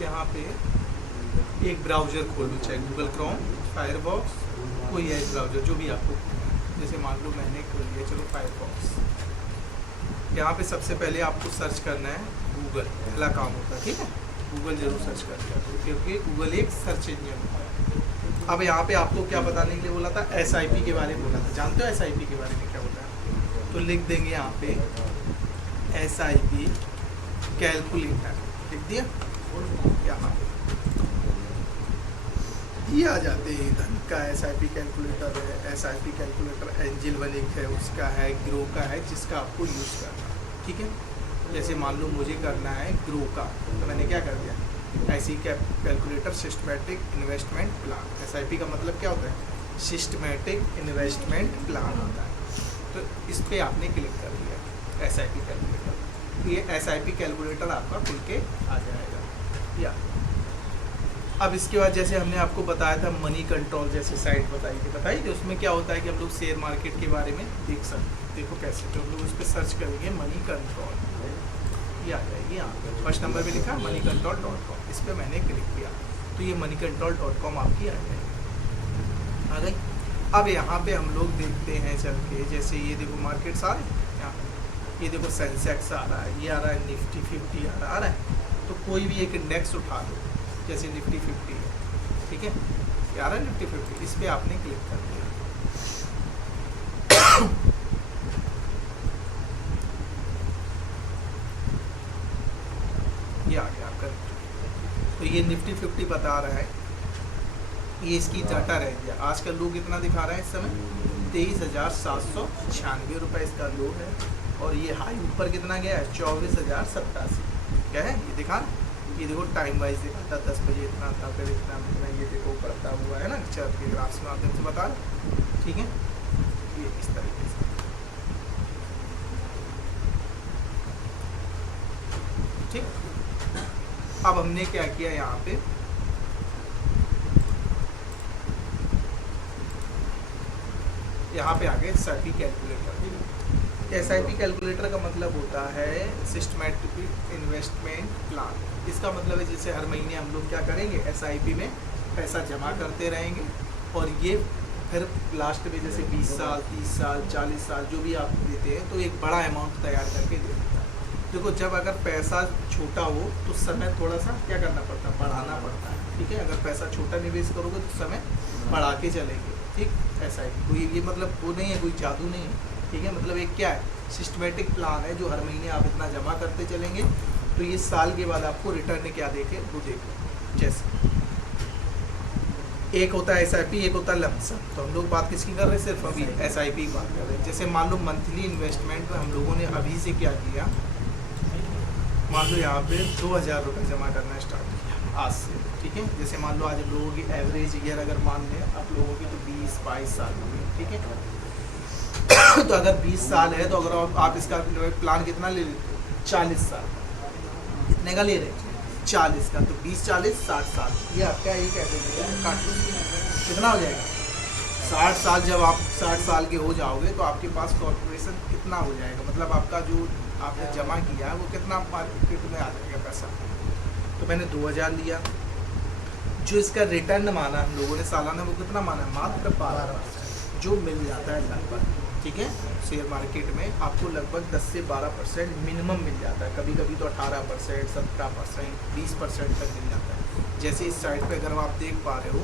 यहाँ पे एक ब्राउज़र खोल लो, चाहे गूगल क्रोम, फायरफॉक्स, कोई है ब्राउज़र जो भी आपको, जैसे मान लो मैंने खोल लिया, चलो फायरफॉक्स। यहाँ पे सबसे पहले आपको सर्च करना है गूगल, पहला काम होता है, ठीक है। गूगल जरूर सर्च कर लिया करो, क्योंकि गूगल एक सर्च इंजन होता है। अब यहाँ पे आपको क्या बताने के लिए बोला था, SIP के बारे में बोला था। जानते हो SIP के बारे में क्या होता है? तो लिख देंगे यहाँ पे SIP कैलकुलेटर, लिख दिया। यहाँ ये आ जाते हैं, धन का SIP कैलकुलेटर है, SIP कैलकुलेटर एंजल वन एक है, उसका है, ग्रो का है, जिसका आपको यूज़ करना है, ठीक है। जैसे मान लो मुझे करना है ग्रो का, तो मैंने क्या कर दिया, SIP calculator systematic investment plan. SIP का मतलब क्या होता है, सिस्टमेटिक इन्वेस्टमेंट प्लान होता है। तो इस पर आपने क्लिक कर दिया SIP कैलकुलेटर, तो ये SIP कैलकुलेटर आपका खुल के आ जाएगा। या अब इसके बाद जैसे हमने आपको बताया था मनी कंट्रोल जैसे साइट बताई थी, उसमें क्या होता है कि हम लोग शेयर मार्केट के बारे में देख सकते, देखो कैसे, तो हम लोग उस पर सर्च करेंगे मनी कंट्रोल, ये आ जाएगी। यहाँ पे फर्स्ट नंबर पे लिखा moneycontrol.com, इस पर मैंने क्लिक किया तो ये moneycontrol.com आपकी आ जाएगी, आ गई। अब यहाँ पे हम लोग देखते हैं चल के, जैसे ये देखो मार्केट्स आ रहे हैं यहाँ, ये देखो सेंसेक्स आ रहा है, ये आ रहा है निफ्टी 50 आ रहा है। तो कोई भी एक इंडेक्स उठा लो, जैसे निफ्टी 50 है, ठीक है, ये आ रहा है निफ्टी 50, इस पर आपने क्लिक कर दिया। ये आ गया आपका, तो ये निफ्टी 50 बता रहा है, ये इसकी डाटा रह गया। आजकल लोग कितना दिखा रहा है इस समय, 23,796 रुपये इसका लो है, और ये हाई ऊपर कितना गया है, 24,087, क्या है ये दिखा, ये देखो टाइम वाइज दिखा था, 10 बजे इतना था, फिर इतना, ये देखो बढ़ता हुआ है ना, चार्ट के ग्राफ्स में माध्यम से बता रहे, ठीक है। ये इस तरीके से, ठीक। अब हमने क्या किया यहाँ पे, यहाँ पे आगे SIP कैलकुलेटर। SIP कैलकुलेटर का मतलब होता है सिस्टमेटिक इन्वेस्टमेंट प्लान। इसका मतलब है जैसे हर महीने हम लोग क्या करेंगे, SIP में पैसा जमा करते रहेंगे, और ये फिर लास्ट में जैसे 20 साल 30 साल 40 साल जो भी आप देते हैं, तो एक बड़ा अमाउंट तैयार करके दे देता है। देखो जब अगर पैसा छोटा हो तो समय थोड़ा सा क्या करना पड़ता है, बढ़ाना पड़ता है, ठीक है। अगर पैसा छोटा निवेश करोगे तो समय बढ़ा के चलेंगे, ठीक। SIP कोई ये मतलब वो नहीं है, कोई जादू नहीं है, ठीक है। मतलब एक क्या है, सिस्टमेटिक प्लान है, जो हर महीने आप इतना जमा करते चलेंगे, तो ये साल के बाद आपको रिटर्न क्या देखे वो देखो। जैसे एक होता है SIP, एक होता है लमसम। तो हम लोग बात किसकी कर रहे हैं, सिर्फ अभी SIP की बात कर रहे हैं। जैसे मान लो मंथली इन्वेस्टमेंट में हम लोगों ने अभी से क्या किया, मान लो यहाँ पे 2000 रुपये जमा करना स्टार्ट किया आज से, ठीक है। जैसे मान लो आज हम लोगों की एवरेज ईयर अगर मान लें आप लोगों की, तो 20-22 साल होगी, ठीक है। तो अगर 20 साल है, तो अगर आप इसका प्लान कितना ले लेते हो, 40 साल, कितने का ले रहे, 40 का, तो 20-40 60 साल, ये आपका एक काट कितना हो जाएगा, 60 साल। जब आप 60 साल के हो जाओगे तो आपके पास कॉर्पोरेशन कितना हो जाएगा, मतलब आपका जो आपने जमा किया वो कितना मार्केट में आ जाएगा पैसा। तो मैंने 2000 लिया, जो इसका रिटर्न माना हम लोगों ने सालाना, वो कितना माना, मात्र 12% जो मिल जाता है लगभग, ठीक है। शेयर मार्केट में आपको लगभग 10 से 12% मिनिमम मिल जाता है, कभी कभी तो 18%, 17%, 20% तक मिल जाता है। जैसे इस साइड पे अगर आप देख पा रहे हो,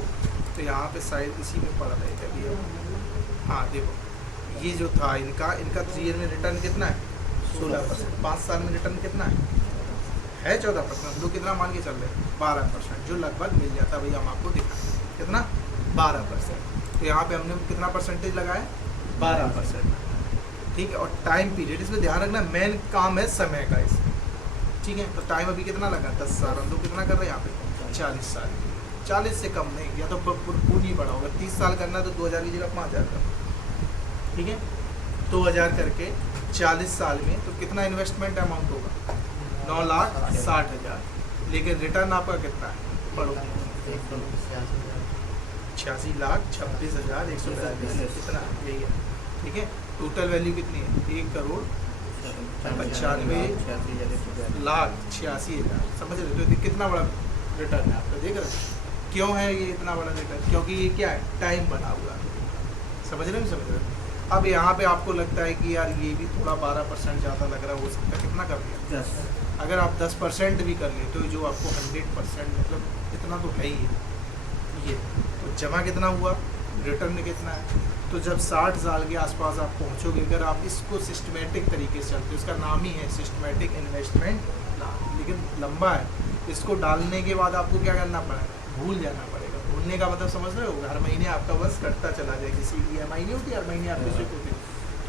तो यहाँ पे साइड इसी में पड़ रहे थे अभी, हाँ देखो ये जो था इनका 3 ईयर में रिटर्न कितना है, 16%। 5 साल में रिटर्न कितना है 14%। लोग कितना मान के चल रहे हैं, 12%, जो लगभग मिल जाता है। भैया हम आपको दिखा कितना, 12%। तो यहाँ पे हमने कितना परसेंटेज लगाया, 12%, ठीक है। और टाइम पीरियड इसमें ध्यान रखना, मेन काम है समय का इसमें, ठीक है। तो टाइम अभी कितना लगा, 10 साल। हम लोग कितना कर रहे हैं यहाँ पे, 40 साल, 40 से कम नहीं, या तो पूरी बड़ा होगा। 30 साल करना तो 2000 की जगह 5000 कर, ठीक है। 2000 करके 40 साल में तो कितना इन्वेस्टमेंट अमाउंट होगा, 9,60,000। लेकिन रिटर्न आपका कितना है, पढ़ो, 86,26,132, कितना यही है, ठीक है। टोटल वैल्यू कितनी है, 1,95,86,86,000, समझ रहे हो। तो कितना बड़ा रिटर्न है आपका, देख रहे हैं क्यों है ये इतना बड़ा रिटर्न, क्योंकि ये क्या है, टाइम बना हुआ है। समझ रहे हैं, समझ रहे हैं। अब यहाँ पे आपको लगता है कि यार ये भी थोड़ा 12% ज़्यादा लग रहा है, हो सकता है कितना कर दिया 10। अगर आप 10% भी कर ले तो जो आपको 100% मतलब इतना तो है ही है ये। तो जमा कितना हुआ, रिटर्न कितना है। तो जब 60 साल के आसपास आप पहुँचोगे, अगर आप इसको सिस्टमेटिक तरीके से चलते, इसका नाम ही है सिस्टमेटिक इन्वेस्टमेंट, लेकिन लंबा है। इसको डालने के बाद आपको क्या करना पड़ेगा, भूल जाना पड़ेगा। भूलने का मतलब समझ रहे हो, हर महीने आपका बस कटता चला जाए, किसी EMI नहीं होती हर महीने आपकी स्विच होती है,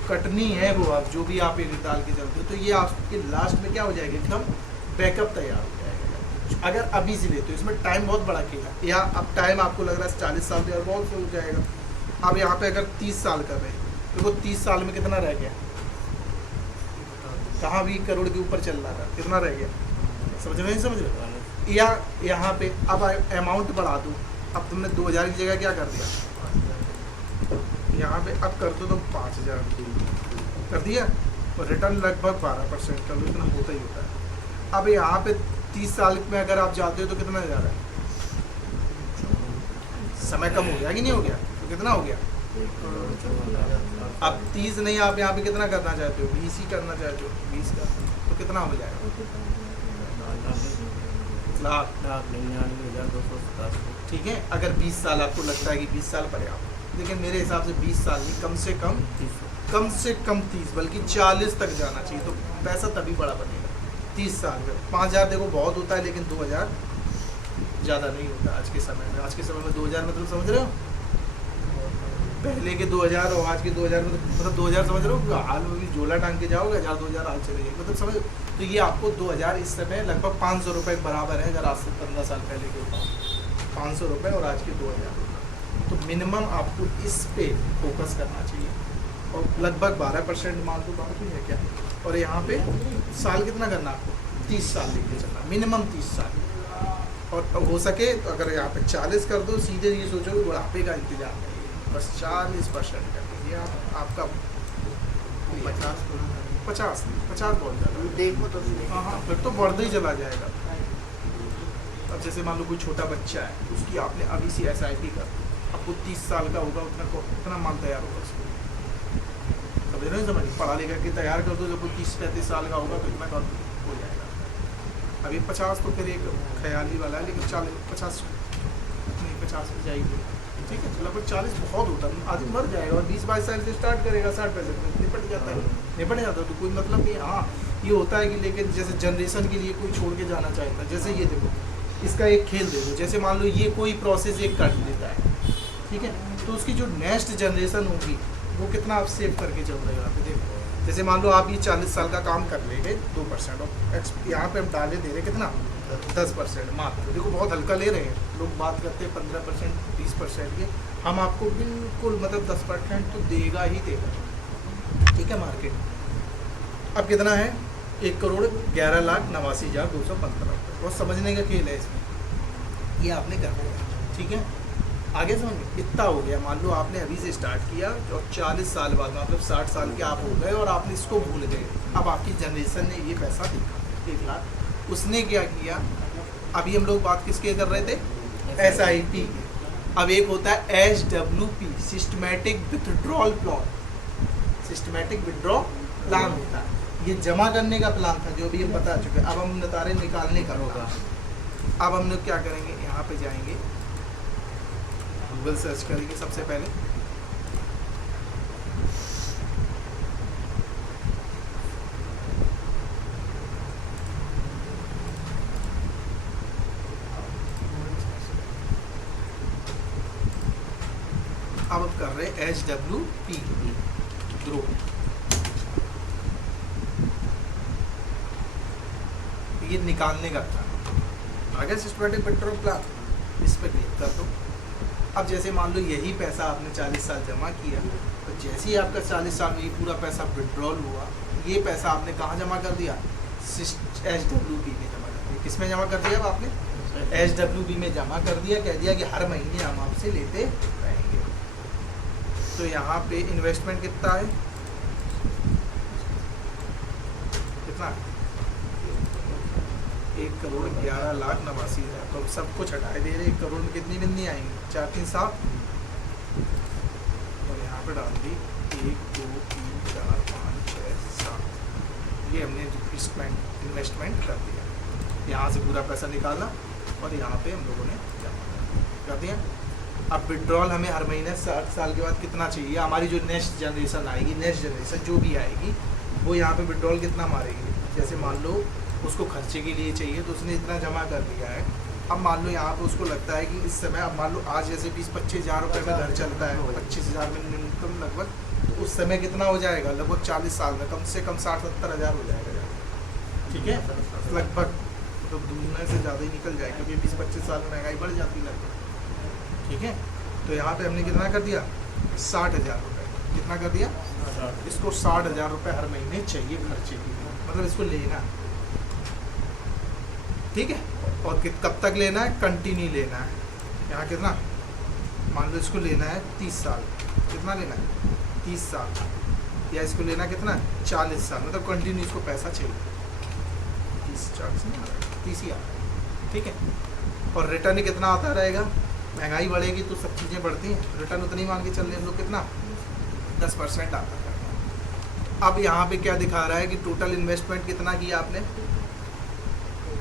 कटनी है वो आप जो भी आप एक डाल के चलते हो, तो ये आपके लास्ट में क्या हो जाएगा, एकदम बैकअप तैयार हो जाएगा। अगर अभी से ले तो इसमें टाइम बहुत बड़ा खेला, या अब टाइम आपको लग रहा है 40 साल से और बहुत से हो जाएगा। अब यहाँ पे अगर 30 साल कर रहे हैं तो वो 30 साल में कितना रह गया, कहाँ भी करोड़ के ऊपर चल रहा था, कितना रह गया, समझ रहे हैं, समझ रहे हो। या यहाँ पे अब अमाउंट बढ़ा दूँ, अब तुमने 2000 की जगह क्या कर दिया, यहाँ पे अब कर दो तो 5000 कर दिया, और रिटर्न लगभग 12% कर दो, इतना होता ही होता है। अब यहाँ पे 30 साल में अगर आप जाते हो तो कितना जा रहा है, समय कम हो गया कि नहीं हो गया, तो कितना हो गया, अब 30 नहीं, आप यहाँ पे कितना करना चाहते हो, 20 ही करना चाहते हो, 20 का तो कितना हो जाएगा, लाख 99,287। ठीक है। अगर 20 साल आपको लगता है कि 20 साल पर्याप्त, लेकिन मेरे हिसाब से 20 साल नहीं, कम से कम 30 बल्कि 40 तक जाना चाहिए, तो पैसा तभी बड़ा बनेगा। 30 साल में 5000 देखो बहुत होता है, लेकिन 2000 ज़्यादा नहीं होता आज के समय में। आज के समय में 2000 मतलब समझ रहे हो, पहले के 2000 और आज के 2000 मतलब 2000 समझ रहे हो, हाल में भी झोला टांग के जाओगे 1000-2000 हाल चले जाएंगे, मतलब समझ। तो ये आपको 2000 इस समय लगभग 500 रुपये बराबर है, अगर आज से 15 साल पहले के ऊपर 500 रुपये और आज के 2000। तो मिनिमम आपको इस पे फोकस करना चाहिए, और लगभग 12% मान लो बाकी है क्या। और यहाँ पे साल कितना करना आपको, 30 साल लेके चलना, मिनिमम 30 साल, और हो सके तो अगर यहाँ पे 40 कर दो, सीधे ये सोचो बुढ़ापे का इंतजाम है, बस 40% कर दीजिए आप, आपका 50 बहुत ज़्यादा देखो तो हाँ, फिर तो बढ़ता ही चला जाएगा। अब जैसे मान लो कोई छोटा बच्चा है, उसकी आपने अभी से SIP कर, आपको 30 साल का होगा, उतना माल तैयार होगा उसको, समझ रहे हो, समझ पढ़ा लिखा के तैयार कर दो, जब कोई 30-35 साल का होगा तो इतना कर हो जाएगा। अभी 50 तो फिर एक ख्याली वाला है, लेकिन 50 नहीं, 50 में जाएगी, ठीक है। लगभग 40 बहुत होता है, आदमी मर जाएगा, और 20-22 साल से स्टार्ट करेगा, 60-65 निपट जाता है, तो कोई मतलब नहीं। हाँ ये होता है कि लेकिन जैसे जनरेशन के लिए कोई छोड़ के जाना चाहता है, जैसे ये देखो, इसका एक खेल दे दो, जैसे मान लो ये कोई प्रोसेस एक कर देता है, ठीक है, तो उसकी जो नेक्स्ट जनरेशन होगी वो कितना आप सेव करके चल रहे हो। यहाँ पे देखो, जैसे मान लो आप ये 40 साल का काम कर लेंगे 2%, और यहाँ पे हम डाले दे रहे कितना 10% मात्र। देखो बहुत हल्का ले रहे हैं लोग, बात करते हैं 15% 20% के, हम आपको बिल्कुल मतलब 10% तो देगा ही देगा, ठीक है। मार्केट अब कितना है, 1,11,89,215 रुपये। बहुत समझने का खेल है इसमें, ये आपने करना है, ठीक है। आगे समझ इतना हो गया, मान लो आपने अभी से स्टार्ट किया और 40 साल बाद मतलब 60 साल के आप हो गए और आपने इसको भूल गए। अब आपकी जनरेशन ने ये पैसा देखा 1 लाख, उसने क्या किया, अभी हम लोग बात किसके कर रहे थे, SIP। अब एक होता है SWP, systematic withdrawal plan, systematic withdraw plan होता है, ये जमा करने का प्लान था जो भी हम बता चुके हैं। अब हम नतारे निकालने का होगा। अब हम लोग क्या करेंगे, यहाँ पे जाएंगे, गूगल सर्च करेंगे सबसे पहले, अब हम कर रहे हैं SWP ग्रुप, ये निकालने का था। आगे सिस्टमैटिक विथड्रॉल प्लान, इस पर क्लिक कर दो। अब जैसे मान लो यही पैसा आपने 40 साल जमा किया, तो जैसे ही आपका 40 साल में ये पूरा पैसा विड्रॉल हुआ, ये पैसा आपने कहाँ जमा कर दिया, SWP में जमा कर दिया। किस में जमा कर दिया अब आपने, SWP में जमा कर दिया, कह दिया कि हर महीने हम आपसे लेते रहेंगे। तो यहाँ पे इन्वेस्टमेंट कितना है, कितना 1 1,11,89,000। तो सब कुछ हटाए दे रहे, 1 करोड़ में कितनी बिंदी आएंगी? 4 3 7, और यहाँ पे डाल दी 1 2 3 4 5 6 7। ये हमने इन्वेस्टमेंट कर दिया। यहाँ से पूरा पैसा निकाला और यहाँ पे हम लोगों ने जमा कर दिया। अब विड्रॉल हमें हर महीने 60 साल के बाद कितना चाहिए? हमारी जो नेक्स्ट जनरेशन आएगी, नेक्स्ट जनरेशन जो भी आएगी, वो यहाँ पे विड्रॉल कितना मारेगी? जैसे मान लो उसको खर्चे के लिए चाहिए तो उसने इतना जमा कर दिया है। अब मान लो यहाँ पे उसको लगता है कि इस समय, अब मान लो आज जैसे 20-25 हज़ार रुपये में घर चलता है, 25 हज़ार में न्यूनतम लगभग, तो उस समय कितना हो जाएगा? लगभग 40 साल में कम से कम 60-70 हज़ार हो जाएगा। ठीक है, लगभग तो दुनिया से ज़्यादा ही निकल जाएगा, क्योंकि 20-25 साल में महंगाई बढ़ जाती है लगभग। ठीक है, तो यहाँ पे हमने कितना कर दिया? 60,000 रुपये। कितना कर दिया? इसको 60,000 रुपये हर महीने चाहिए खर्चे के लिए, मतलब इसको लेना। ठीक है, और कब तक लेना है? कंटिन्यू लेना है। यहाँ कितना? मान लो इसको लेना है 30 साल। कितना लेना है? 30 साल। या इसको लेना कितना? 40 साल, मतलब कंटिन्यू इसको पैसा चाहिए। 30-40 नहीं आ रहा, 30 ही आ रहा है। ठीक है, और रिटर्न कितना आता रहेगा? महंगाई बढ़ेगी तो सब चीज़ें बढ़ती हैं, रिटर्न उतनी मान के चल रहे हम लोग, कितना? 10% आता है। अब यहाँ पे क्या दिखा रहा है कि टोटल इन्वेस्टमेंट कितना किया आपने?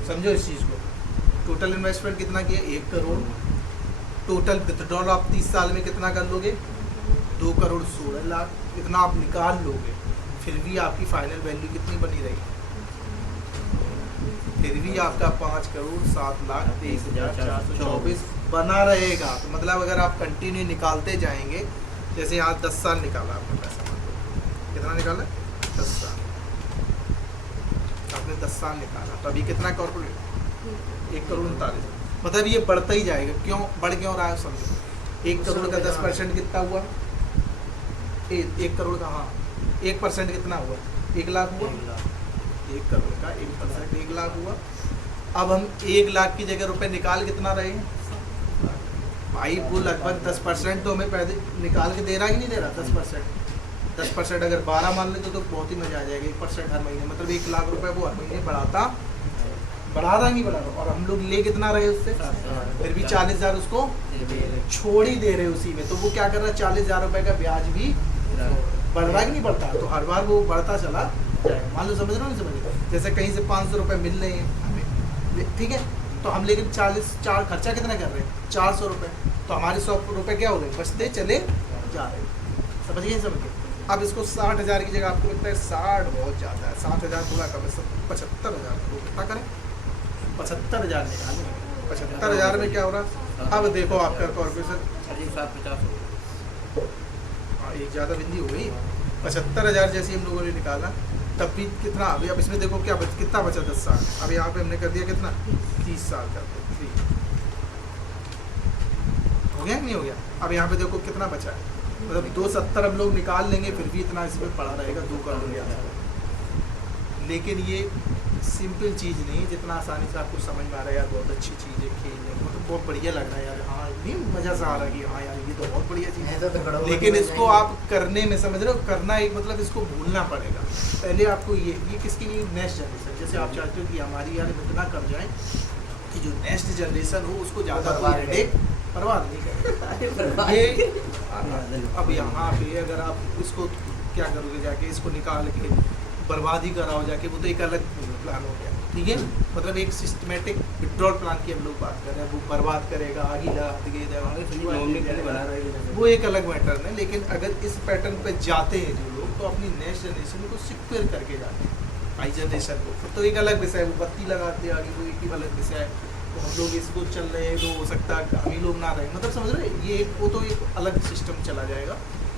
समझो इस चीज़ को, टोटल इन्वेस्टमेंट कितना किया? 1 करोड़। टोटल विथड्रॉल आप 30 साल में कितना कर लोगे? 2 करोड़ 16 लाख। इतना आप निकाल लोगे, फिर भी आपकी फाइनल वैल्यू कितनी बनी रहेगी? फिर भी आपका 5 करोड़ 7,23,424 बना रहेगा। तो मतलब अगर आप कंटिन्यू निकालते जाएंगे, जैसे यहाँ 10 साल निकाला आपने पैसा, कितना निकाला? 10 साल। आपने 10 साल निकाला तो अभी कितना कॉर्पोरेट? 1 करोड़ 39। मतलब ये बढ़ता ही जाएगा। क्यों बढ़ क्यों रहा है? समझो, 1 करोड़ का 10% कितना हुआ? 1 करोड़ का, हाँ 1% कितना हुआ? 1 लाख हुआ। 1 करोड़ का 1% 1 लाख हुआ। अब हम 1 लाख की जगह रुपए निकाल कितना रहे हैं भाई? वो लगभग 10% तो हमें पैसे निकाल के दे रहा कि नहीं दे रहा? 10% अगर 12 मान लेते तो बहुत ही मजा आ जाएगा। 1% हर महीने, मतलब 1 लाख रुपए वो हर महीने बढ़ा रहा नहीं बढ़ा रहा। और हम लोग ले कितना रहे उससे? फिर भी 40,000 उसको छोड़ ही दे रहे उसी में। तो वो क्या कर रहा है? 40,000 रुपए का ब्याज भी बढ़ रहा कि नहीं बढ़ता? तो हर बार वो बढ़ता चला जाएगा। मान लो, समझ रहे हो नहीं समझ रहे? जैसे कहीं से 500 रुपये मिल रहे हैं हमें, ठीक है, तो हम लेकिन 4 खर्चा कितना कर रहे हैं? 400 रुपये। तो हमारे 100 रुपये क्या हो रहे हैं? बचते चले जा रहे हैं। समझ गए? समझ गए? अब इसको 60,000 की जगह आपको लगता है 60 बहुत ज़्यादा है, 60,000 थोड़ा कम है, 75,000 को कितना करें? 75,000 निकालें। 75,000 में क्या हो रहा? अब देखो आपका कॉर्पोरेशन 750 हाँ, एक ज़्यादा बिंदी हो गई। 75,000 जैसे हम लोगों ने निकाला, तब भी कितना? अभी अब इसमें देखो क्या कितना बचा? 10 साल। अब यहाँ पे हमने कर दिया कितना? 30 साल कर दिया। 3 हो गया कि नहीं हो गया? अब यहाँ पे देखो कितना बचा है, मतलब 270 हम लोग निकाल लेंगे, फिर भी इतना इसमें पड़ा रहेगा 2 करोड़ के आसपास। लेकिन ये सिंपल चीज़ नहीं है जितना आसानी से आपको समझ में आ रहा है। यार बहुत अच्छी चीज़ है, खेलने को तो बहुत बढ़िया लग रहा है यार, हाँ नहीं मज़ा सा आ रहा है कि हाँ यार ये तो बहुत बढ़िया चीज़ है। लेकिन इसको आप करने में, समझ रहे हो, करना एक मतलब इसको भूलना पड़ेगा। पहले आपको ये किसके लिए? Next generation. जैसे आप चाहते हो कि हमारी यार इतना कर जाए कि जो नेक्स्ट जनरेशन हो उसको ज़्यादा हेडेक बर्बाद नहीं करें। ये अब यहाँ पे अगर आप इसको क्या करोगे, जाके इसको निकाल के बर्बाद ही कराओ जाके, वो तो एक अलग प्लान हो गया। ठीक है, मतलब एक सिस्टमेटिक विड्रॉल प्लान की हम लोग बात कर रहे हैं। वो बर्बाद करेगा, आगे वो एक अलग मैटर है। लेकिन अगर इस पैटर्न पे जाते हैं जो लोग, तो अपनी नेक्स्ट जनरेशन को सिक्योर करके जाते हैं, आई जनरेशन को। तो एक अलग विषय है, वो बत्ती लगाते हैं आगे, वो एक ही अलग विषय है। तो हम लोग इसको चल रहे हैं, तो हो सकता है हम ही लोग ना रहे, मतलब समझ रहे हैं? ये वो तो एक अलग सिस्टम चला जाएगा।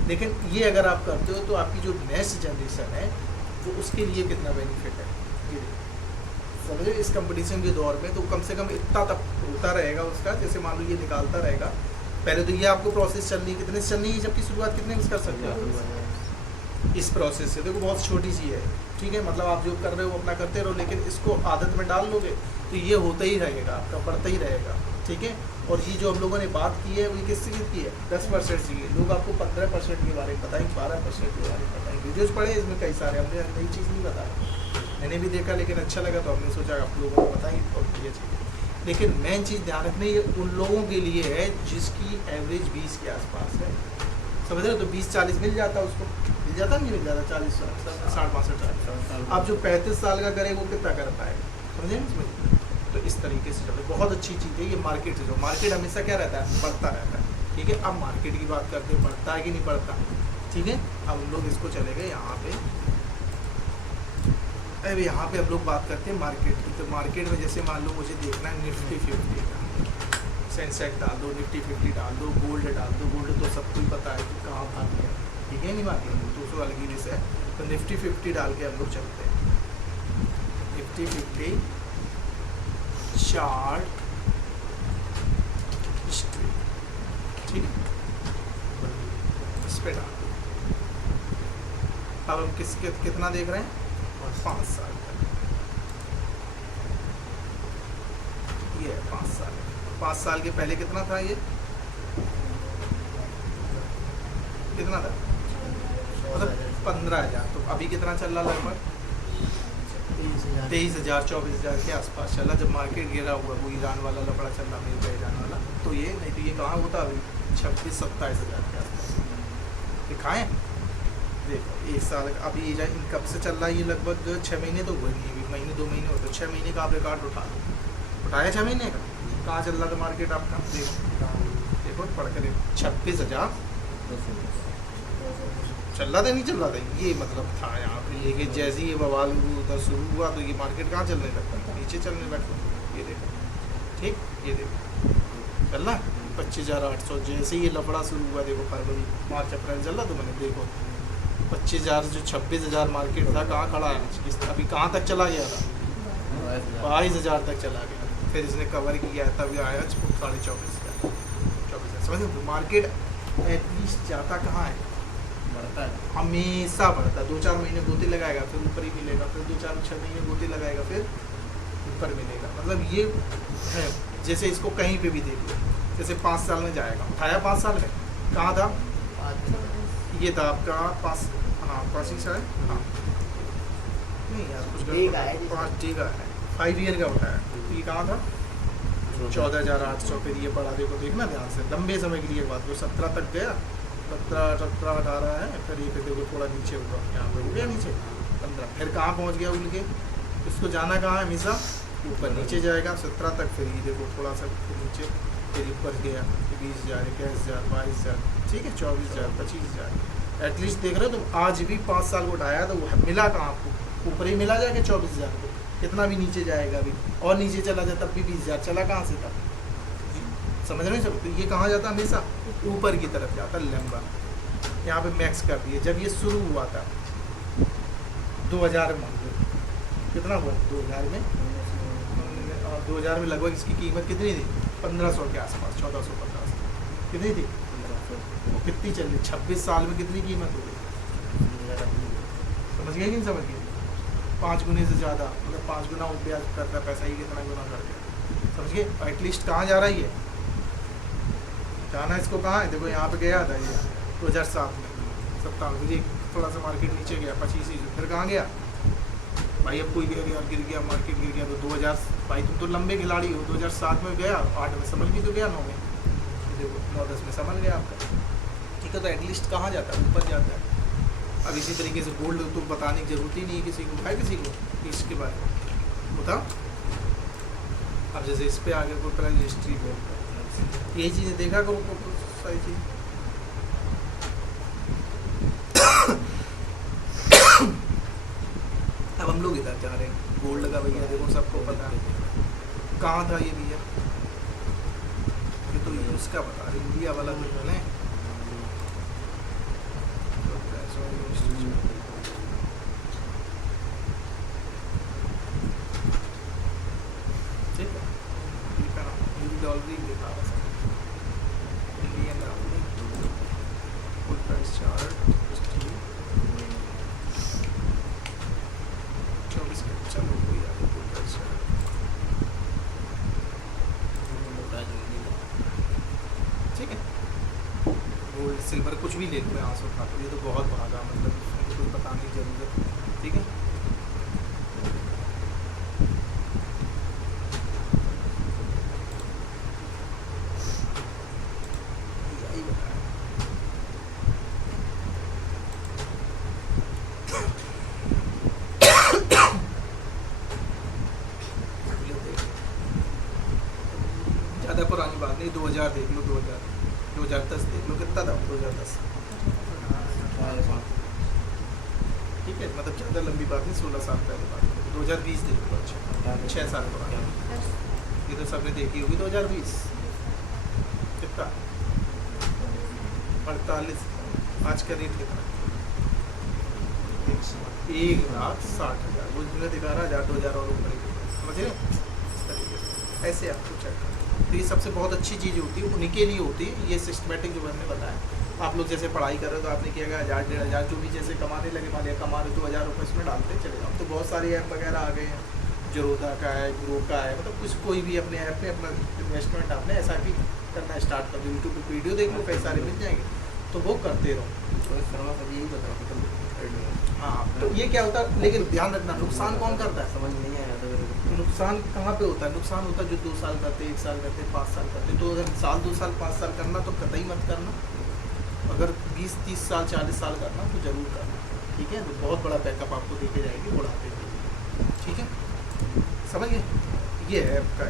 लेकिन ये अगर आप करते हो तो आपकी जो नेक्स्ट जनरेशन है वो उसके लिए कितना बेनिफिट है ये समझो। इस कंपटीशन के दौर में तो कम से कम इतना तक होता रहेगा उसका। जैसे मान लो ये निकालता रहेगा, पहले तो ये आपको प्रोसेस चलनी है, कितने से चलनी है? जबकि शुरुआत कितने में कर सकते हो इस प्रोसेस से? देखो बहुत छोटी सी है, ठीक है, मतलब आप जो कर रहे हो अपना करते रहो, लेकिन इसको आदत में डाल लोगे तो ये होता ही रहेगा, आपका बढ़ता ही रहेगा। ठीक है, और ये जो हम लोगों ने बात की है वो किससे की है? 10% की है। लोग आपको 15% के बारे में बताएंगे, 12% के बारे में बताएंगे। वीडियोज़ पढ़े इसमें कई सारे, हमने नई चीज़ नहीं बताया। मैंने भी देखा लेकिन अच्छा लगा तो हमने सोचा आप लोगों को बताएं और ये चीज़। लेकिन मेन चीज़ ध्यान रखना ये उन लोगों के लिए है जिसकी एवरेज 20 के आसपास है, समझ रहे हो? तो 20-40 मिल जाता उसको, मिल जाता नहीं मिल जाता 40 60-65। अब जो 35 साल का करे वो कितना कर पाएगा, समझे नहीं? तो इस तरीके से चलो, बहुत अच्छी चीज़ है ये मार्केट से। जो मार्केट हमेशा क्या रहता है, बढ़ता रहता है, ठीक है। अब मार्केट की बात करते हैं, बढ़ता है कि नहीं बढ़ता, ठीक है। अब हम लोग इसको चले गए यहाँ पे, अब यहाँ पे हम लोग बात करते हैं मार्केट की। तो मार्केट में जैसे मान लो मुझे देखना है निफ्टी 50 का, सेंसेक्स डाल दो, निफ्टी 50 डाल दो, गोल्ड डाल दो। गोल्ड तो सबको ही पता है कि कहाँ भाग गया, ठीक है नहीं भाग गया, तो उसको अलग ही विषय है। तो निफ्टी 50 डाल के हम लोग चलते हैं। निफ्टी 50 चार्ट हिस्ट्री, ठीक है, इस पे डाल दो। अब हम कितना देख रहे हैं, 5 साल तक, ये है 5 साल। 5 साल के पहले कितना था, ये कितना था, मतलब 15,000। तो अभी कितना चल रहा, लगभग 23,000 24,000 के आसपास चला। जब मार्केट गिरा हुआ, वो ईरान वाला लफड़ा चल रहा, अमेरिका ईरान वाला, तो ये नहीं तो ये कहाँ होता अभी 26-27,000 के आसपास दिखाएं। देखो 1 साल अभी कब से चल रहा है, ये लगभग 6 महीने तो हुए नहीं, अभी महीने 2 महीने होते, 6 महीने का आप रिकॉर्ड उठा लो, उठाया 6 महीने का, कहाँ चल रहा था मार्केट आपका, देखो पढ़ के देखो, 26,000 चल रहा था, नहीं चल रहा था, ये मतलब था यहाँ पे। ये कि जैसे ही ये बवाल उधर शुरू हुआ तो ये मार्केट कहाँ चलने लगता, नीचे चलने लगता। ये देखो, ठीक, ये देखो चल रहा 25,800। जैसे ही ये लफड़ा शुरू हुआ, देखो फरवरी मार्च अप्रैल चल रहा, तो मैंने देखो 25,000 जो 26,000 मार्केट था, कहाँ खड़ा है, अभी कहाँ तक चला गया था, 22,000 तक चला गया। फिर इसने कवर किया, तब आया 24,500। समझ, मार्केट एटलीस्ट जाता कहाँ है, बढ़ता है, हमेशा बढ़ता है। 2-4 महीने गोते लगाएगा, फिर ऊपर ही मिलेगा, फिर 2-4-6 महीने गोते लगाएगा, फिर ऊपर मिलेगा। मतलब ये है, जैसे इसको कहीं पे भी देख लो, जैसे 5 साल में जाएगा, उठाया 5 साल में, कहाँ था, ये था आपका 5, हाँ 5 ही शायद, हाँ नहीं यार कुछ 5 डे का है, 5 ईयर का उठाया। तो ये कहाँ था 14,800। फिर ये बढ़ा, देखो देखना ध्यान से, लंबे समय के लिए बात को 17 तक गया, 17-18 है, फिर ये देखो थोड़ा नीचे होगा, यहाँ पे हो गया नीचे 15। फिर कहाँ पहुँच गया उड़ के, इसको जाना कहाँ है, हमेशा ऊपर, नीचे जाएगा 17 तक, फिर ये देखो थोड़ा सा नीचे, फिर ऊपर गया 20,000 21,000 22,000, ठीक है, 24,000 25,000। एटलीस्ट देख रहे हो तुम, आज भी 5 साल को उठाया तो वो मिला कहाँ आपको, ऊपर ही मिला जाके 24,000 को। कितना भी नीचे जाएगा अभी, और नीचे चला जाए तब भी 20,000 चला, कहाँ से तब, समझ रहे सब। तो ये कहाँ जाता, हमेशा ऊपर की तरफ जाता, लंबा। यहाँ पे मैक्स कर दिए। जब ये शुरू हुआ था 2000 में, कितना हुआ 2000 में, 2000 में लगभग इसकी कीमत कितनी थी, 1,500 के आसपास, 1450 कितनी थी, वो कितनी चल रही, 26 साल में कितनी कीमत हो गई, समझ गए कि नहीं समझ गए, 5 गुने से ज़्यादा, मतलब 5 गुना ब्याज करता पैसा, ही कितना गुना कर दिया, समझ गए। एटलीस्ट कहाँ जा रहा है ये, जाना इसको कहाँ है, देखो यहाँ पे गया था ये 2007 में 57, थोड़ा सा मार्केट नीचे गया 25 ही, फिर कहाँ गया भाई, अब कोई गिर गया मार्केट गिर गया, तो 2000, भाई तुम तो लंबे खिलाड़ी हो, 2007 में गया, 8 में संभल भी तो गया, 9 में देखो, 9-10 में संभल गया आपका, ठीक है। तो एटलीस्ट कहाँ जाता है, ऊपर जाता है। अब इसी तरीके से गोल्ड तो बताने की जरूरत ही नहीं है किसी को, भाई किसी को इसके बारे में बताओ। अब जैसे इस पे आगे कोई प्राइस हिस्ट्री पे यही चीज़ें देखा करो, सारी चीज़। अब हम लोग इधर जा रहे हैं, गोल्ड का भैया देखो सबको पता है कहाँ था ये भैया, ये तो उसका बता रहे, इंडिया वाला तो बोले ठीक है, डॉलर ही देखा बस, इंडियन फुल प्राइस चार्ट 24 का, चलो कोई आ फुल प्राइस चार्ट, ठीक है। गोल्ड सिल्वर कुछ भी ले लो यहाँ से उठा लो, ये तो बहुत भागा, मतलब इसमें कुछ बताने की जरूरत, ठीक है। ज़्यादा पुरानी बात नहीं, 2000 देख लो, 2010 देख लो, कितना था 2010। ठीक है, मतलब ज़्यादा लंबी बात नहीं, 16 साल पहले बात करें। 2020 देख लो, अच्छा 6 साल पुराना, ये तो सबने देखी होगी। 2020 कितना, 48, आज का रेट कितना, 1,60,000, वो जिन्हें दिखा रहा 1,000-2,000 और ऊपर ही, समझ रहे? इस तरीके से ऐसे आपको चेक करना। तो ये सबसे बहुत अच्छी चीज़ होती है, उन्हीं के लिए होती है ये सिस्टमेटिक जो मैंने बताया। आप लोग जैसे पढ़ाई कर रहे हो तो आपने किया गया 1,000-1,500 जो भी जैसे कमाने लगे, मान लिया कमा रहे 2,000 रुपये इसमें डालते चले जाओ। तो बहुत सारे ऐप वगैरह आ गए हैं, जरोदा का है, ग्रो का है, मतलब कुछ कोई भी अपने ऐप में अपना इन्वेस्टमेंट आपने SIP करना स्टार्ट कर दो। यूट्यूब पर वीडियो देख लो, कई सारे मिल जाएंगे, तो वो करते रहो। शर्मा सर यही बता रहा था। हाँ, तो ये क्या होता है, लेकिन ध्यान रखना नुकसान कौन करता है? समझ नहीं आया था मेरे को। नुकसान कहाँ पे होता है? नुकसान होता है जो 2 साल करते, 1 साल करते, 5 साल करते। तो अगर साल 2 साल 5 साल करना तो कतई मत करना, अगर 20-30 साल 40 साल करना तो ज़रूर करना। ठीक है, तो बहुत बड़ा बैकअप आपको देके जाएगी बुढ़ापे के लिए। ठीक है, समझ गए? ये है आपका